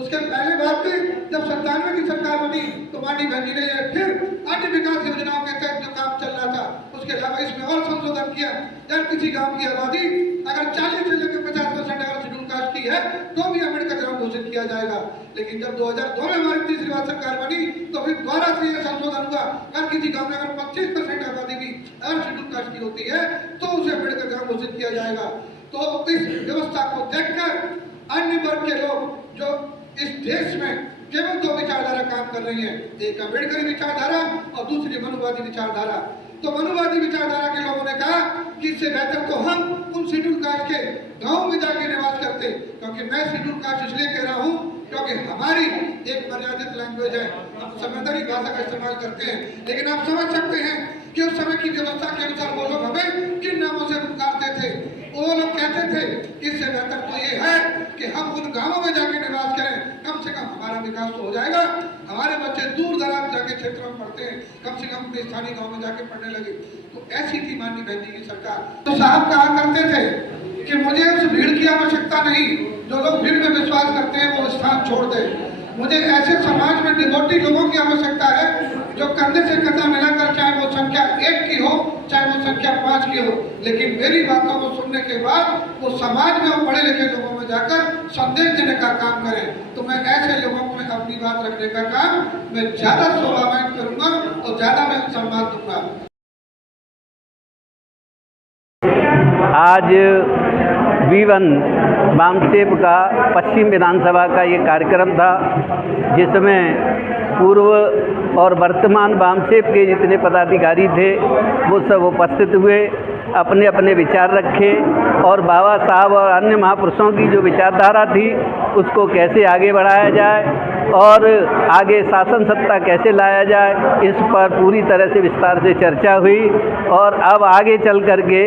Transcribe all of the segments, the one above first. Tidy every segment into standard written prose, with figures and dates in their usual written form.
उसके पहले बार भी जब 97 की सरकार बनी तो माननीय बहन जी ने फिर अन्य विकास योजनाओं के तहत जो काम चल रहा था उसके अलावा इसमें और संशोधन किया। यार किसी गांव की आबादी अगर 40 से लेकर 50% अगर शेड्यूल कास्ट की है तो भी अम्बेडकर ग्राम घोषित किया जाएगा। लेकिन जब 2002 में हमारी तीसरी बार सरकार बनी तो फिर दोबारा से यह संशोधन हुआ, अगर किसी गांव में अगर 25% आबादी भी अगर शेड्यूल कास्ट की होती है तो उसे अम्बेडकर ग्राम घोषित किया जाएगा। तो इस व्यवस्था को देखकर अन्य वर्ग के लोग जो इस देश में केवल दो विचारधारा काम कर रही है, एक अम्बेडकरी विचारधारा और दूसरी मनुवादी विचारधारा। तो मनुवादी विचारधारा के लोगों ने कहा कि इससे बेहतर तो हम उन शेड्यूल कास्ट के गांव में जाके निवास करते, क्योंकि मैं शेड्यूल कास्ट इसलिए कह रहा हूं क्योंकि हमारी एक मर्यादित लैंग्वेज है, हम संवैधानिक भाषा का इस्तेमाल करते हैं। लेकिन आप समझ सकते हैं कि उस समय की व्यवस्था के अनुसार वो लोग हमें किन नामों से पुकारते थे। वो लोग कहते थे इससे बेहतर तो ये है कि हम उन गांवों में जाके निवास करें, कम से कम हमारा विकास तो हो जाएगा, हमारे बच्चे दूर दराज जाके क्षेत्रों में पढ़ते हैं, कम से कम अपने स्थानीय गांव में जाके पढ़ने लगे। तो ऐसी थी माननीय बहन जी की सरकार। तो साहब कहा करते थे कि मुझे उस भीड़ की आवश्यकता नहीं, जो लोग भीड़ में विश्वास करते हैं वो स्थान छोड़ दे। मुझे ऐसे समाज में डिवोटी लोगों की आवश्यकता है जो कंधे से कंधा मिलाकर, चाहे वो संख्या 1 की हो चाहे वो संख्या 5 की हो, लेकिन मेरी बातों को सुनने के बाद वो समाज में पढ़े लिखे लोगों में जाकर संदेश देने का काम करें। तो मैं ऐसे लोगों को अपनी बात रखने का काम मैं ज्यादा शोभावान करूंगा और ज्यादा मैं सम्मान दूंगा। आज V1 बामसेप का पश्चिम विधानसभा का ये कार्यक्रम था, जिसमें पूर्व और वर्तमान बामसेप के जितने पदाधिकारी थे वो सब उपस्थित हुए, अपने अपने विचार रखे और बाबा साहब और अन्य महापुरुषों की जो विचारधारा थी उसको कैसे आगे बढ़ाया जाए और आगे शासन सत्ता कैसे लाया जाए, इस पर पूरी तरह से विस्तार से चर्चा हुई। और अब आगे चल करके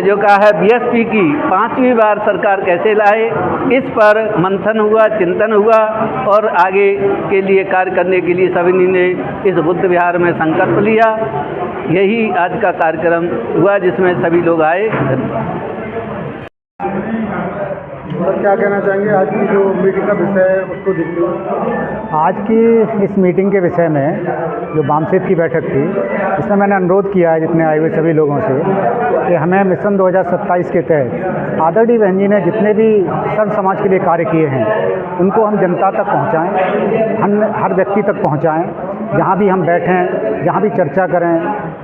जो कहा है BSP की 5वीं बार सरकार कैसे लाए, इस पर मंथन हुआ, चिंतन हुआ और आगे के लिए कार्य करने के लिए सभी ने इस बुद्ध विहार में संकल्प लिया। यही आज का कार्यक्रम हुआ जिसमें सभी लोग आए। सर क्या कहना चाहेंगे आज की जो मीटिंग का विषय है उसको देखते हुए? आज की इस मीटिंग के विषय में जो बामसेप की बैठक थी, इसमें मैंने अनुरोध किया है जितने आए हुए सभी लोगों से कि हमें मिशन 2027 के तहत आदरणीय बहन जी ने जितने भी सर्व समाज के लिए कार्य किए हैं उनको हम जनता तक पहुँचाएँ, हम हर व्यक्ति तक पहुँचाएँ। जहाँ भी हम बैठें, जहाँ भी चर्चा करें,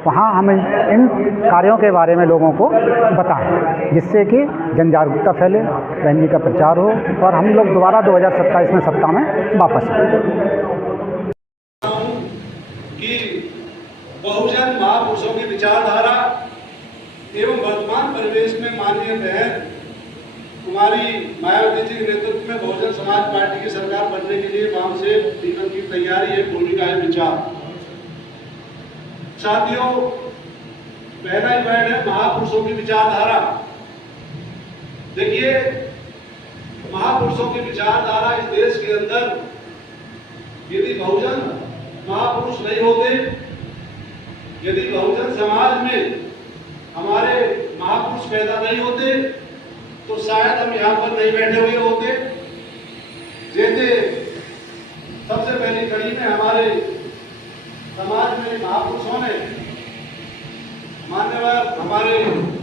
वहाँ हम इन कार्यों के बारे में लोगों को बताएं, जिससे कि जन जागरूकता फैले, बहन जी का प्रचार हो और हम लोग दोबारा 2027 में सत्ता में वापस आए। कि बहुजन महापुरुषों की विचारधारा एवं वर्तमान परिवेश में माननीय बहन कुमारी मायावती जी के नेतृत्व में बहुजन समाज पार्टी की सरकार बनने के लिए बामसेप V1 की तैयारी है, भूमिका है, विचार। साथियों, पहला ही पॉइंट है महापुरुषों की विचारधारा। देखिए, महापुरुषों की विचारधारा इस देश के अंदर यदि बहुजन महापुरुष नहीं होते, यदि बहुजन समाज में हमारे महापुरुष पैदा नहीं होते तो शायद हम यहाँ पर नहीं बैठे हुए होते। जैसे सबसे पहली कड़ी में हमारे समाज में महापुरुषों ने, मान्यवर हमारे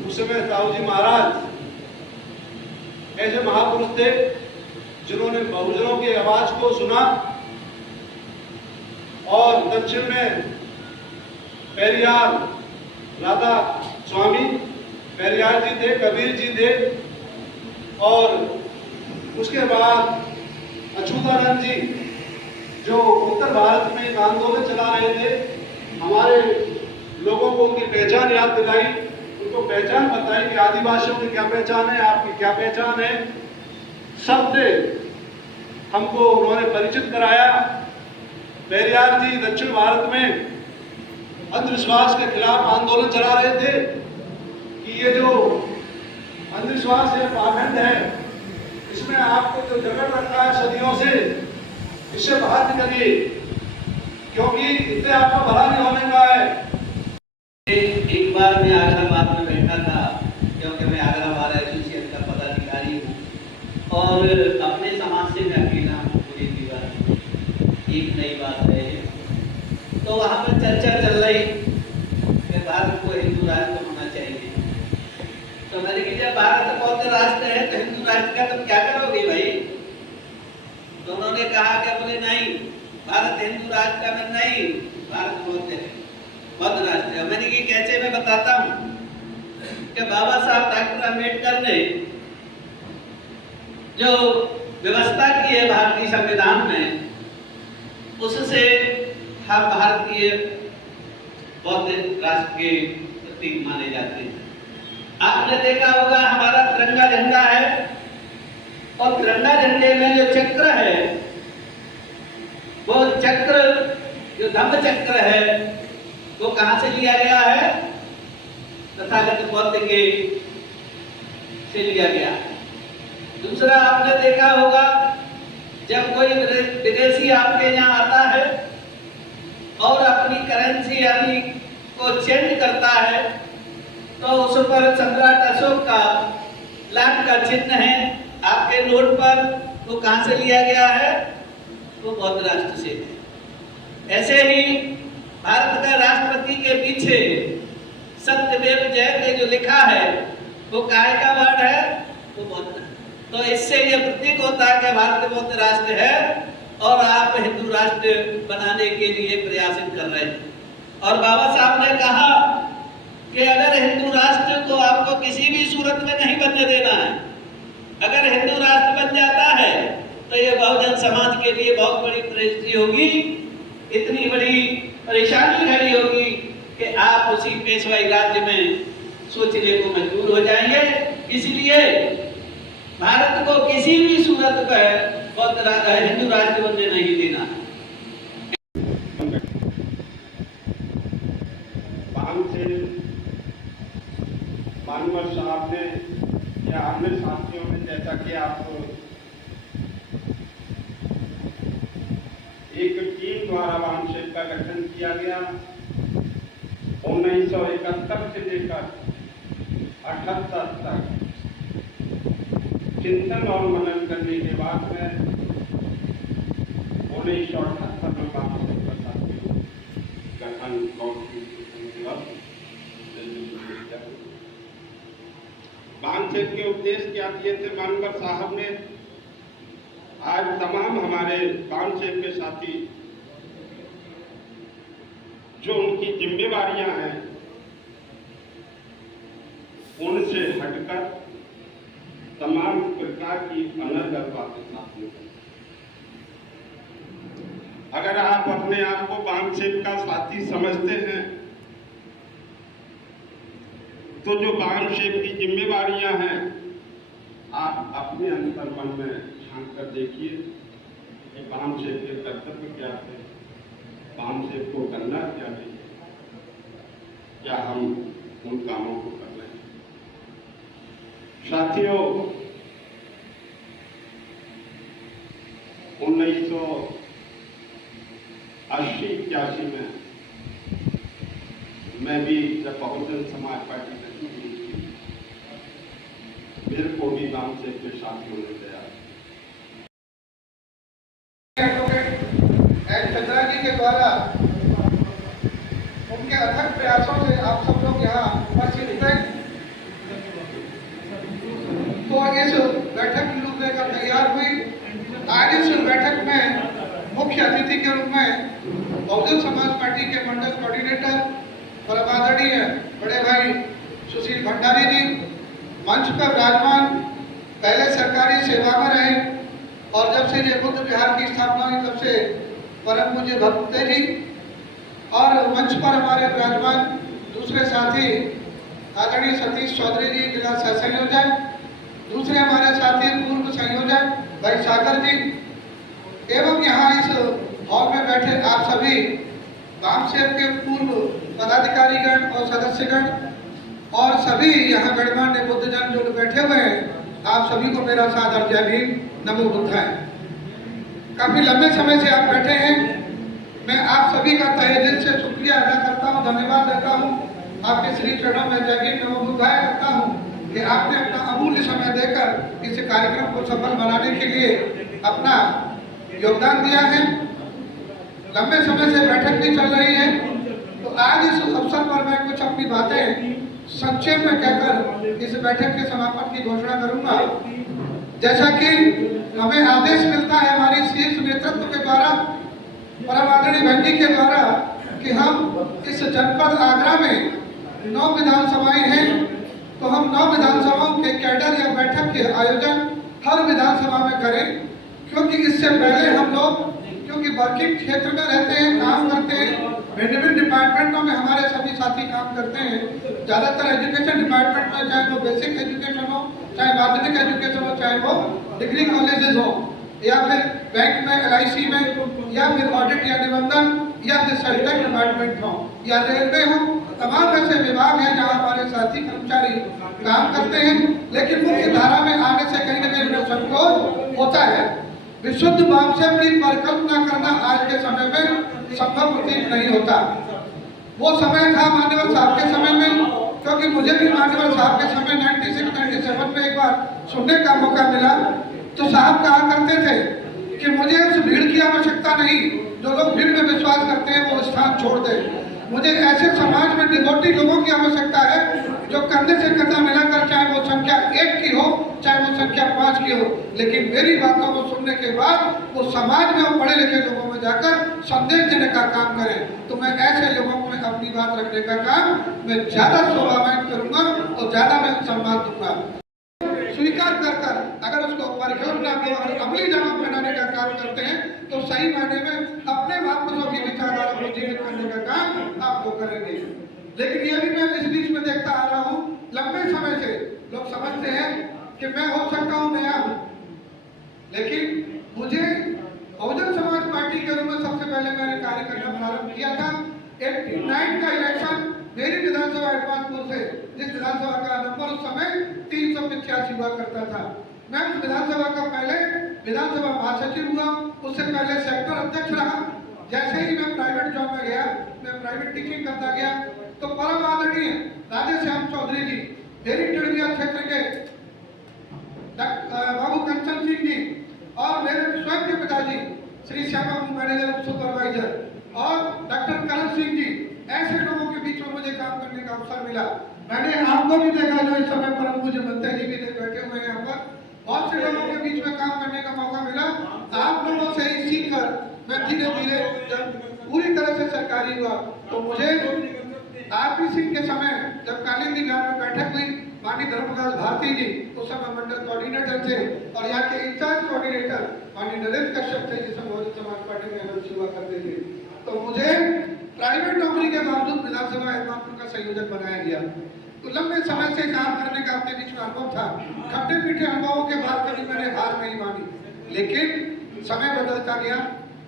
उस समय ताऊ जी महाराज ऐसे महापुरुष थे जिन्होंने बहुजनों की आवाज को सुना। और दक्षिण में पेरियार राधा स्वामी पेरियार जी थे, कबीर जी थे और उसके बाद अछूतानंद जी जो उत्तर भारत में एक आंदोलन चला रहे थे, हमारे लोगों को उनकी पहचान याद दिलाई, उनको पहचान बताई कि आदिवासियों की क्या पहचान है, आपकी क्या पहचान है। सबसे हमको उन्होंने परिचित कराया। पेरियार जी दक्षिण भारत में अंधविश्वास के खिलाफ आंदोलन चला रहे थे कि ये जो अंधविश्वास है, पाखंड है, इसमें आपको जो जकड़ रखा है सदियों से, इससे बाहर निकलिए, क्योंकि इससे आपका भला नहीं होने का है। एक बार मैं आगराबाद में बैठा था, क्योंकि मैं आगराबाद एसोसिएशन का पदाधिकारी हूँ। और अपने समाज से मैं अकेला हूँ पूरी दीवार, एक नई बात है। तो वहाँ पर चर्चा चल रही कि भारत को हिंदू राष्ट्र होना चाहिए। तो मैंने कहा जब भारत बौद्ध राष्ट्र है तो हिंदू राष्ट्र का तुम क्या करोगे भाई? तो उन्होंने कहा कि बोले नहीं, भारत हिंदू राष्ट्र का मैं नहीं, भारत बौद्ध राष्ट्र है। मैंने कहा कैसे? मैं बताता हूँ कि बाबा साहब डॉक्टर अम्बेडकर ने जो व्यवस्था की है भारतीय संविधान में, उससे हम भारतीय बौद्ध राष्ट्र के प्रतीक माने जाते हैं। आपने देखा होगा हमारा तिरंगा झंडा है, और तिरंगा झंडे में जो चक्र है, वो चक्र जो धम्म चक्र है, वो कहां से लिया गया है? तथागत बौद्ध के से लिया गया है। दूसरा आपने देखा होगा जब कोई विदेशी आपके यहाँ आता है और अपनी करेंसी यानी को चेंज करता है, तो उस पर सम्राट अशोक का लाख का चिन्ह है आपके नोट पर, वो कहां से लिया गया है? वो बौद्ध राष्ट्र से है। ऐसे ही भारत का राष्ट्रपति के पीछे सत्यमेव जयते जो लिखा है, वो काय का वर्ड है? वो बौद्ध। तो इससे ये प्रतीक होता है कि भारत बौद्ध राष्ट्र है और आप हिंदू राष्ट्र बनाने के लिए प्रयासित कर रहे हैं। और बाबा साहब ने कहा कि अगर हिंदू राष्ट्र को आपको किसी भी सूरत में नहीं बनने देना है, अगर हिंदू राष्ट्र बन जाता है तो ये बहुजन समाज के लिए बहुत बड़ी ट्रेजेडी होगी, इतनी बड़ी परेशानी खड़ी होगी कि आप उसी पेशवाई राज्य में सोचने को मजबूर हो जाएंगे। इसलिए भारत को किसी भी सूरत पर हिंदू राष्ट्र बनने नहीं देना। मानवर साहब ने या अन्य साथियों ने, जैसा कि आप एक टीम द्वारा वामशेप का गठन किया गया 1971 से लेकर 78 तक चिंतन और मनन करने के बाद में 1978 में वामशेप का साथियों गठन वामशेप के उपदेश क्या दिए थे मानवर साहब ने? आज तमाम हमारे वामशेप के साथी जो उनकी जिम्मेवारियां हैं उनसे हटकर तमाम प्रकार की अनर्गल बातें साथ में। अगर आप अपने आप को वामशेप का साथी समझते हैं तो जो वामशेप की जिम्मेवारियां हैं आप अपने अंतर मन में झांक कर देखिए कि वामशेप के कर्तव्य क्या थे, वामशेप को करना क्या नहीं, क्या हम उन कामों को कर रहे हैं। साथियों, 1980-81 में मैं भी जब बहुजन समाज पार्टी में मेरे को भी वामशेप के साथियों ने दिया। चंद्रा जी के द्वारा उनके अथक प्रयासों से आप सब लोग यहाँ उपस्थित हैं। तो इस बैठक की रूपरेखा तैयार हुई। आज इस बैठक में मुख्य अतिथि के रूप में बहुजन समाज पार्टी के मंडल कोऑर्डिनेटर और आदरणीय बड़े भाई सुशील भंडारी जी मंच पर विराजमान, पहले सरकारी सेवा में रहे और जब से ये बुद्ध विहार की स्थापना हुई तब से परम पूज्य भक्ते जी, और मंच पर हमारे विराजमान दूसरे साथी आदरणीय सतीश चौधरी जी जिला सह संयोजक, दूसरे हमारे साथी पूर्व संयोजक भाई सागर जी, एवं यहाँ इस हॉल में बैठे आप सभी वामशेप के पूर्व पदाधिकारीगण और सदस्यगण और सभी यहाँ गणमान्य बुद्धजन जो बैठे हुए हैं, आप सभी को मेरा सादर जय भीम, नमो बुद्धाय। काफी लंबे समय से आप बैठे हैं, मैं आप सभी का तहे दिल से शुक्रिया अदा करता हूँ, धन्यवाद देता हूँ, आपके श्री चरणों में जय भीम नमो बुद्धाय करता हूँ कि आपने अपना अमूल्य समय देकर इस कार्यक्रम को सफल बनाने के लिए अपना योगदान दिया है। लंबे समय से बैठक भी चल रही है, तो आज इस अवसर पर मैं कुछ अपनी बातें संक्षेप में कहकर इस बैठक के समापन की घोषणा करूंगा। जैसा कि हमें आदेश मिलता है हमारी शीर्ष नेतृत्व के द्वारा, परम आदरणीय बहन जी के द्वारा, कि हम इस जनपद आगरा में 9 विधानसभाएं हैं, तो हम 9 विधानसभाओं के कैडर या बैठक के आयोजन हर विधानसभा में करें, क्योंकि इससे पहले हम लोग क्योंकि वर्किंग क्षेत्र में रहते हैं, काम करते हैं, भिन्न डिपार्टमेंटों में हमारे सभी साथी काम करते हैं। ज़्यादातर एजुकेशन डिपार्टमेंट में, चाहे वो बेसिक एजुकेशन हो, चाहे माध्यमिक एजुकेशन हो, चाहे वो डिग्री कॉलेजेस हो, या फिर बैंक में, LIC में, या फिर ऑडिट या निबंधन, या फिर सेल्टेक डिपार्टमेंट हो, या रेलवे हो, तमाम ऐसे विभाग हैं जहाँ हमारे साथी कर्मचारी काम करते हैं। लेकिन मुख्य धारा में आने से कहीं न कहीं उन्हें संकोच होता है। विशुद्ध वामसेप की परिकल्पना करना आज के समय में संभव प्रतीत नहीं होता। वो समय था मान्यवर साहब के समय में, क्योंकि मुझे भी मान्यवर साहब के समय 96-97 में एक बार सुनने का मौका मिला, तो साहब कहा करते थे कि मुझे उस भीड़ की आवश्यकता नहीं, जो लोग भीड़ में विश्वास करते हैं वो स्थान छोड़ दें। मुझे ऐसे समाज में डिवोटी लोगों की आवश्यकता है जो कंधे से कंधा मिलाकर, चाहे वो संख्या 1 की हो, चाहे वो संख्या 5 की हो, लेकिन मेरी बातों को सुनने के बाद वो समाज में और पढ़े लिखे लोगों में जाकर संदेश देने का काम करें। तो मैं ऐसे लोगों में अपनी बात रखने का काम मैं ज्यादा शोभावान करूंगा और ज्यादा मैं सम्मान दूंगा। स्वीकार कर अगर उसको परिकल्पना को अमली जमा बनाने का काम करते हैं, तो सही मायने में अपने वापसों की विचारधारा को जीवित करने का काम आप लोग करेंगे। लेकिन ये भी मैं इस बीच में देखता आ रहा हूँ, लंबे समय से लोग समझते हैं कि मैं हो सकता हूँ नया हूँ, लेकिन मुझे बहुजन समाज पार्टी के रूप में सबसे पहले मैंने कार्य करना प्रारंभ किया था। 89 का इलेक्शन मेरी विधानसभा एडवांसपुर से, जिस विधानसभा का नंबर उस समय 385 हुआ करता था, मैं उस विधानसभा का पहले विधानसभा महासचिव हुआ, उससे पहले सेक्टर अध्यक्ष रहा। जैसे ही मैं प्राइवेट जॉब में गया, मैं प्राइवेट टीचिंग करता गया, तो परम आदरणीय राधेश्याम चौधरी जी, मेरी टिड़िया क्षेत्र के बाबू कंचन सिंह जी, और मेरे स्वयं के पिताजी श्री श्यामा मैनेजर सुपरवाइजर, और डॉक्टर करण सिंह जी, ऐसे लोगों के बीच में मुझे काम करने का अवसर मिला। मैंने आपको भी देखा, जो इस समय परम पूज्य मंत्री जी भी बैठे हुए हैं यहाँ पर, बहुत से लोगों के बीच में काम करने का मौका मिला। आप लोगों से ही सीख कर मैं धीरे धीरे जब पूरी तरह से सरकारी हुआ, तो मुझे RP सिंह के समय जब कालिंदी गांव में बैठक हुई, माननीय धर्मप्रकाश भारती जी उस समय मंडल कोऑर्डिनेटर थे, और यहाँ के इंचार्ज कोऑर्डिनेटर माननीय नरेंद्र कश्यप थे, जिस समय बहुजन समाज पार्टी में एनएलसी हुआ करते थे। तो मुझे प्राइवेट नौकरी के बावजूद विधानसभा एडवांसपुर का संयोजक बनाया गया। तो लंबे समय से काम करने का अपने बीच में अनुभव था। खट्टे मीठे अनुभवों के बाद कभी मैंने हार नहीं मानी, लेकिन समय बदलता गया,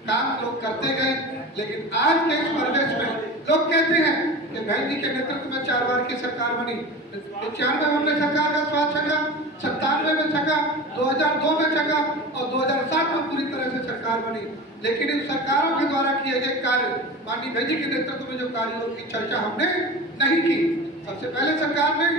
काम लोग करते गए। लेकिन आज के इस परिवेश में लोग कहते हैं कि बहन जी के नेतृत्व में 4 बार की सरकार बनी। 95 में हमने सरकार का स्वाद छका, 97 में छका, 2002 में छका, और 2007 में पूरी तरह से सरकार बनी। लेकिन इन सरकारों के द्वारा किए गए कार्य, माननीय बहन जी के नेतृत्व में जो कार्यों की चर्चा हमने नहीं की। सबसे पहले सरकार में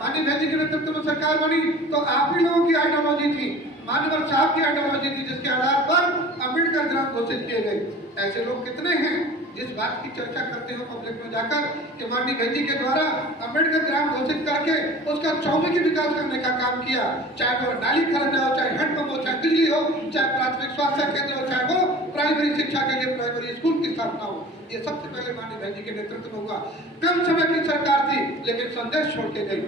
माननीय बहन जी के नेतृत्व में सरकार बनी, तो आप ही लोगों की आइडियोलॉजी थी, मान्यवर साहब की आइडियोलॉजी थी, जिसके आधार पर अम्बेडकर ग्राम घोषित किए गए। ऐसे लोग कितने हैं जिस बात की चर्चा करते हो पब्लिक में जाकर कि माननीय बहन जी के द्वारा अम्बेडकर ग्राम घोषित करके उसका चौमुखी विकास करने का काम किया, चाहे वो नाली खनन हो, चाहे हैंडपंप हो, चाहे बिजली हो, चाहे प्राथमिक स्वास्थ्य केंद्र हो, चाहे वो प्राइमरी शिक्षा के लिए प्राइमरी स्कूल की स्थापना हो। ये सबसे पहले माननीय बहन जी के नेतृत्व में हुआ। कम समय की सरकार थी, लेकिन संदेश छोड़ के गई।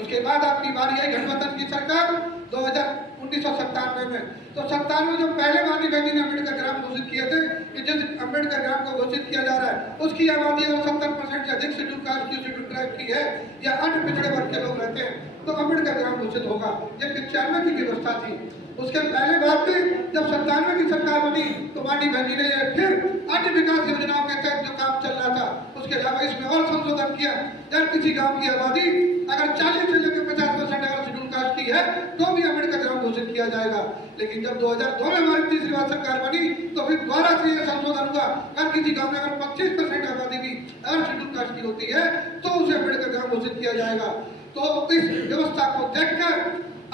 उसके बाद आपकी बारी आई गठबंधन की सरकार 1997 में। तो 97 जो पहले माननीय बहन जी ने अम्बेडकर ग्राम घोषित किए थे कि जिस अम्बेडकर ग्राम को घोषित किया जा रहा है उसकी आबादी अगर 70% से अधिक शेड्यूल कास्ट की, शेड्यूल ट्राइब की है, या अन्य पिछड़े वर्ग के लोग रहते हैं, तो अम्बेडकर ग्राम घोषित होगा। ये 95 की व्यवस्था थी। उसके पहले बात में जब 97 की सरकार बनी, तो माननीय बहन जी ने फिर अन्य विकास योजनाओं के तहत जो काम चल रहा था, उसके अलावा इसमें और संशोधन किया। यार किसी गांव की आबादी अगर 40 से लेकर 50% अगर शेड्यूल कास्ट की है, तो भी अम्बेडकर ग्राम घोषित किया जाएगा। लेकिन जब 2002 में हमारी तीसरी बार सरकार बनी, तो फिर दोबारा से यह संशोधन हुआ, हर किसी गांव में अगर 25% आबादी भी अगर शेड्यूल कास्ट की होती है, तो उसे अम्बेडकर ग्राम घोषित किया जाएगा। तो इस व्यवस्था को देखकर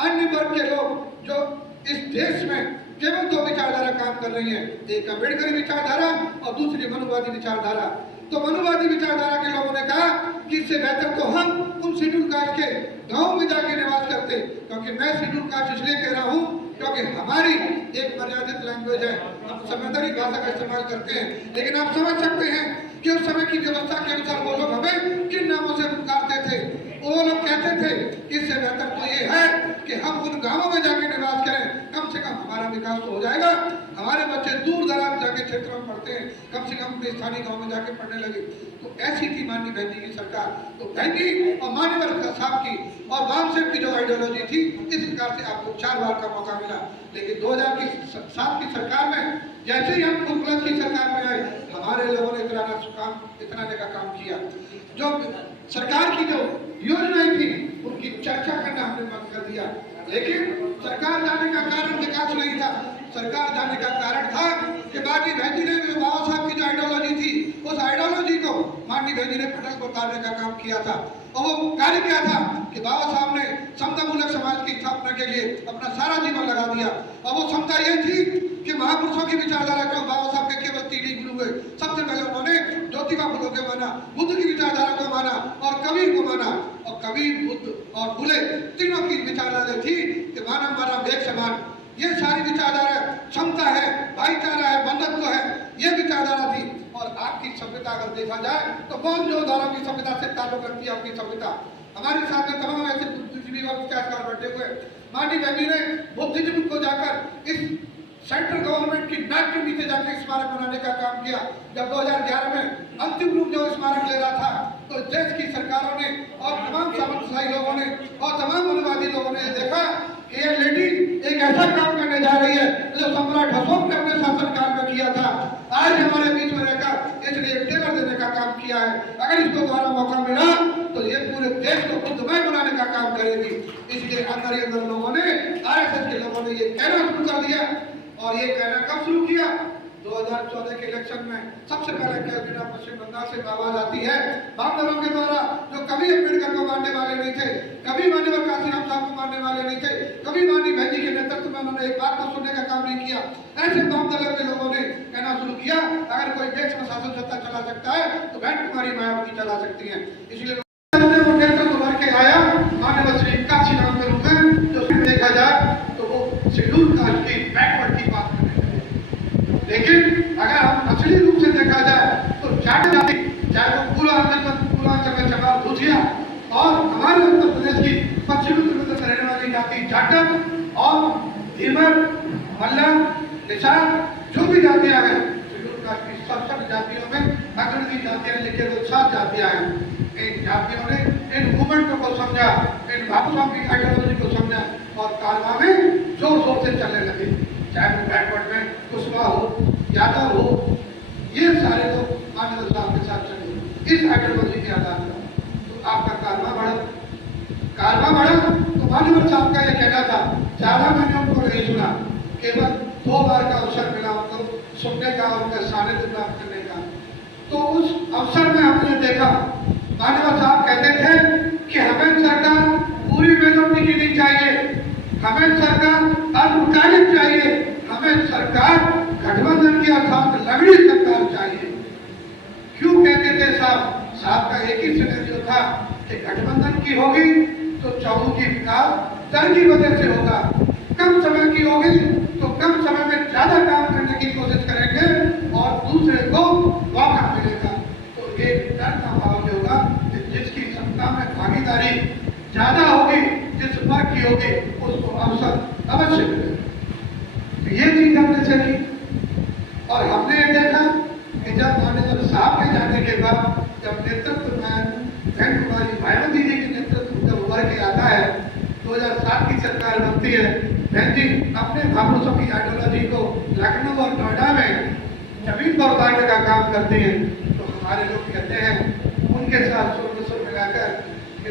अन्य वर्ग के लोग जो इस देश में केवल दो विचारधारा काम कर रही है, एक अम्बेडकरी विचारधारा और दूसरी मनुवादी विचारधारा। तो मनुवादी विचारधारा के लोगों ने कहा कि इससे बेहतर तो हम उन शेड्यूल कास्ट के गांव में जाके निवास करते, क्योंकि मैं शेड्यूल कास्ट इसलिए कह रहा हूँ क्योंकि हमारी एक मर्यादित लैंग्वेज है, हम समझदारी भाषा का इस्तेमाल करते हैं, लेकिन आप समझ सकते हैं कि उस समय की व्यवस्था के अनुसार वो लोग हमें किन नामों से पुकारते थे। वो लोग कहते थे कि इससे बेहतर तो ये है कि हम उन गांवों में जाके निवास करें, कम से कम हमारा विकास तो हो जाएगा, हमारे बच्चे दूर दराज जाके क्षेत्रों में पढ़ते हैं, कम से कम अपने स्थानीय गांव में जाके पढ़ने लगे। तो ऐसी थी माननीय बहन जी की सरकार। तो बहन जी और मान्यवर साहब की और वामसेप की जो आइडियोलॉजी थी, इस प्रकार से आपको 4 बार का मौका मिला। लेकिन 2007 की सरकार में जैसे ही हम खुलत की सरकार में आए, हमारे लोगों ने इतराने का काम किया। जो सरकार की जो योजनाएं थी उनकी चर्चा करना हमने बंद कर दिया। लेकिन सरकार जाने का कारण विकास नहीं था, सरकार जाने का कारण था कि माननीय बहन जी ने जो बाबा साहब की जो आइडियोलॉजी थी, उस आइडियोलॉजी को माननीय बहन जी ने पटल पर उतारने का काम किया था। और वो कार्य क्या था कि बाबा साहब ने समतामूलक समाज की स्थापना के लिए अपना सारा जीवन लगा दिया। और वो क्षमता ये थी कि महापुरुषों की विचारधारा को, बाबा साहब के केवल 3 ही गुरु हुए, सबसे पहले उन्होंने ज्योतिबा फुले को माना, बुद्ध की विचारधारा को माना और कबीर को माना। और कबीर, बुद्ध और फुले तीनों की विचारधारा थी कि मानव मानव एक समान। ये सारी विचारधारा क्षमता है, भाईचारा है, बंधुत्व है, ये विचारधारा थी। और आपकी सभ्यता अगर देखा जाए तो कौन जो धारा की सभ्यता से ताल्लुक रखती है आपकी सभ्यता। हमारे साथ में तमाम ऐसे बुद्धिजीवी और विचारकार बैठे हुए। माननीय बहन जी ने बुद्धिज्म को जाकर इस सेंट्रल गवर्नमेंट की नाक के नीचे जाकर स्मारक बनाने का काम किया। जब 2011 में अंतिम रूप जो स्मारक ले रहा था, तो देश की सरकारों ने और तमाम सामंतशाही लोगों ने और तमाम मनुवादी लोगों ने देखा कि ये लेडी एक ऐसा काम करने जा रही है जो सम्राट अशोक ने अपने शासनकाल में किया था। आज हमारे बीच में रहकर इसलिए टेलर देने का काम किया है। अगर इसको दोबारा मौका मिला तो ये पूरे देश को बुद्धमय बनाने का काम करेगी। इसलिए अंदर लोगों ने, आरएसएस के लोगों ने ये कहना शुरू कर दिया। और ये कहना कब शुरू किया? 2014 के इलेक्शन में सबसे पहले कैबिनेट पश्चिम बंगाल से आवाज आती है वामदलों के द्वारा, जो कभी अम्बेडकर को मानने वाले नहीं थे, कभी मान्यवर काशीराम साहब को मानने वाले नहीं थे, कभी माननीय बहन जी के नेतृत्व में उन्होंने एक बात को सुनने का काम नहीं किया। ऐसे वामदलों के लोगों ने कहना शुरू किया अगर कोई देश में शासन सत्ता चला सकता है तो बहन कुमारी मायावती चला सकती है। इसलिए वो नेतृत्व भर के आया मान्यवर श्री काशीराम के रूप में। जो देखा जाए तो वो शेड्यूल कास्ट की बैकवर्ड की बात करने लगे। लेकिन अगर हम असली रूप से देखा जाए तो जाट जाति, चाहे वो पूर्वांचल में चमार भूजिया और हमारे उत्तर प्रदेश की पश्चिमी उत्तर प्रदेश में रहने वाली जाति जाटक और धीमर, मल्ला, निषाद, जो भी जातियां हैं, शेड्यूल कास्ट की सब जातियों में अग्रणी जातियां लेके वो 7 जातियां हैं। इन जातियों ने इन मूवमेंटों को समझा, इन भाषाओं की आइडियोलॉजी को समझा और कारवां में जोर शोर से चलने लगे। चाहे वो बैकवर्ड में कुशवाहा हो, यादव हो, ये सारे लोग मान्यवर साहब के साथ चले इस आइडियोलॉजी के आधार पर। तो आपका कारवां बढ़ा तो मान्यवर साहब का ये कहना था, ज्यादा मैंने उनको नहीं सुना, केवल 2 बार का अवसर मिला उनको सुनने का, उनका सानिध्य प्राप्त करने का। तो उस अवसर में हमने देखा मान्यवर साहब कहते थे कि हमें सरकार पूरी मेजोरिटी की नहीं चाहिए, हमें सरकार अल्पकालिक चाहिए, हमें सरकार गठबंधन की अर्थात लंगड़ी सरकार चाहिए। क्यों कहते थे साहब का एक ही सिनेरियो था कि गठबंधन की होगी तो चौमुखी विकास दर की वजह से होगा, कम समय की होगी तो कम समय में ज्यादा काम करने की कोशिश करेंगे और दूसरे को मौका मिलेगा। तो एक डर का भाव होगा कि जिसकी सत्ता में भागीदारी ज्यादा होगी, जिस वर्ग की होगी, उसको अवसर अवश्य मिलेगा। तो ये चीज हमने चली और हमने ये देखा कि जब मान्यवर साहब के जाने के बाद जब नेतृत्व में बहन कुमारी मायावती जी के नेतृत्व जब उभर के आता है, 2007 की सरकार बनती है, बहन जी अपने महापुरुषों की आइडियोलॉजी को लखनऊ और नोएडा में जमीन पर उतारने का काम करते हैं। तो हमारे लोग कहते हैं उनके साथ सुर मिलाकर कि